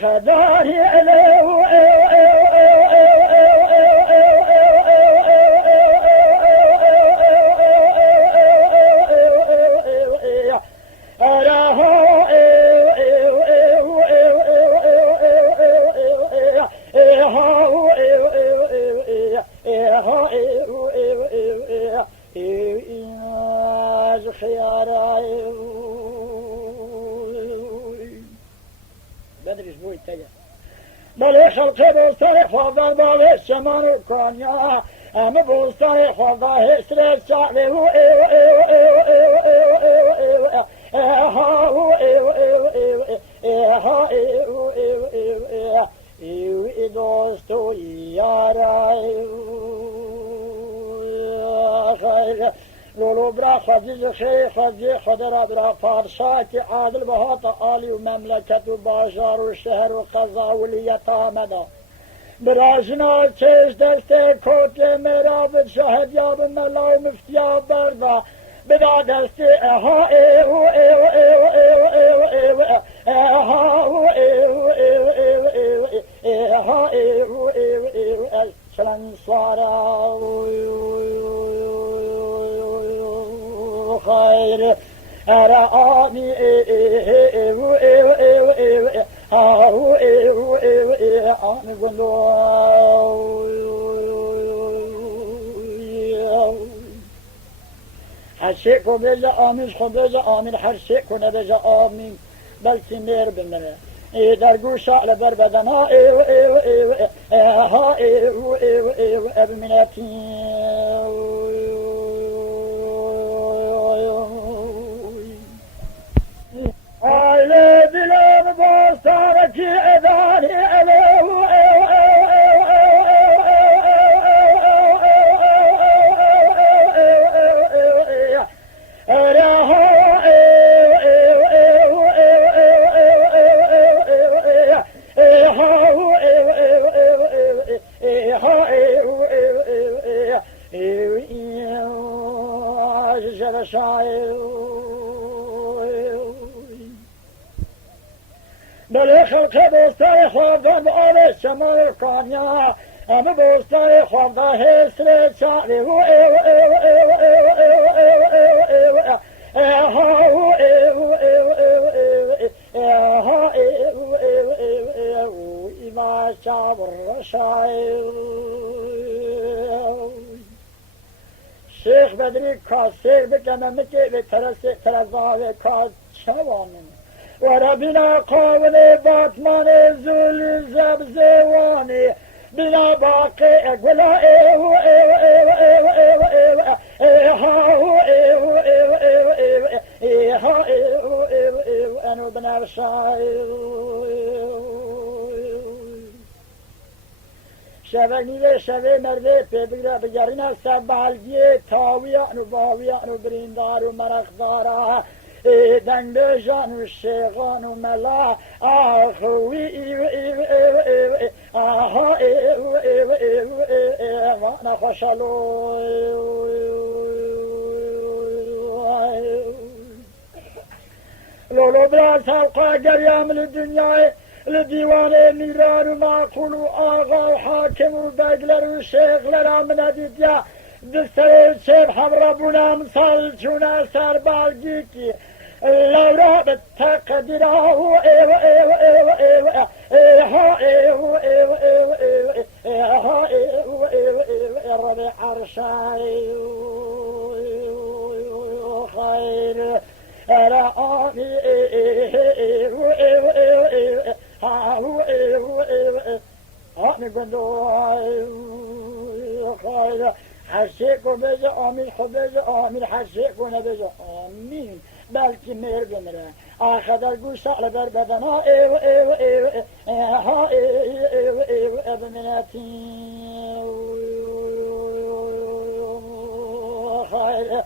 خداري بدرش بوي تجا بله خلق بوستان خوابدار باله شمان کنیا اما بوستان خوابدار هستر شعبه و دوستو یارای خیر لولو برا خدیج خیر خدیج خدرا برا پارشاتی عادل بهات عالی و مملکت و بازار و شهر و قضا ولیت آمدا براجنا چش دسته کوت مرابط شاهد یاب ملا و مفتیا بردا بدا دسته اها ایو ایو ایو ایو ایو ایو اها ایو ایو ایو ایو اها ایو ایو ایو سلام سوارا خير أراني حشيك وبيجا آمين خبيجا آمين حشيك ونبيجا آمين بلكي مير بالمنا در گوش على بربدنا ابمناتي على دلال باستارك اذاني بله خلق بوستای خوابدان با آب شمال کانیا همه بوستای خوابدان هستر چالی و ایو ایو ایو ایو ایو ایو ایو ایو ایو ایو ایو ایما شابر رشای شیخ بدری کاسر بکنه مکه به ترزاوه کاس شوانه وربنا قاون باتمان زول زبزواني بنا باقي اقولا ايو ايو ايو ايو ايو ايو ايو ايو ايو ايو ايو ايو ايو انا بنا رشاي شبني شبه مرده بگره بگرین سبالگی تاویان و باویان و بریندار و مرخدارا دنگ جان و شیغان و ملا آخوی ایو ایو ایو ایو آها ایو ایو ایو ایو وانا خوشالو لولو براز حلقا گریام لدنیای لدیوان میران و معقول و آغا و حاکم و بگلر و شیغلر آمنه دیدیا دستر شیب حمرا بونا مثال چونه سربالگی کی لورا بالتقدير هو ايوه ايوه ايوه ايوه ايوه ايوه ايوه ايوه ايوه ايوه ايوه ايوه الربيع عرشاي خير رآني ايوه ايوه ايوه ايوه هاو ايوه ايوه هاني قندوي خير حشيك وبيجا آمين خبيجا آمين حشيك ونبيجا آمين بلکه مهر بمره آخدر گوش على بربدنا ایو ایو ایو ها ایو ایو ایو ابمناتی خیر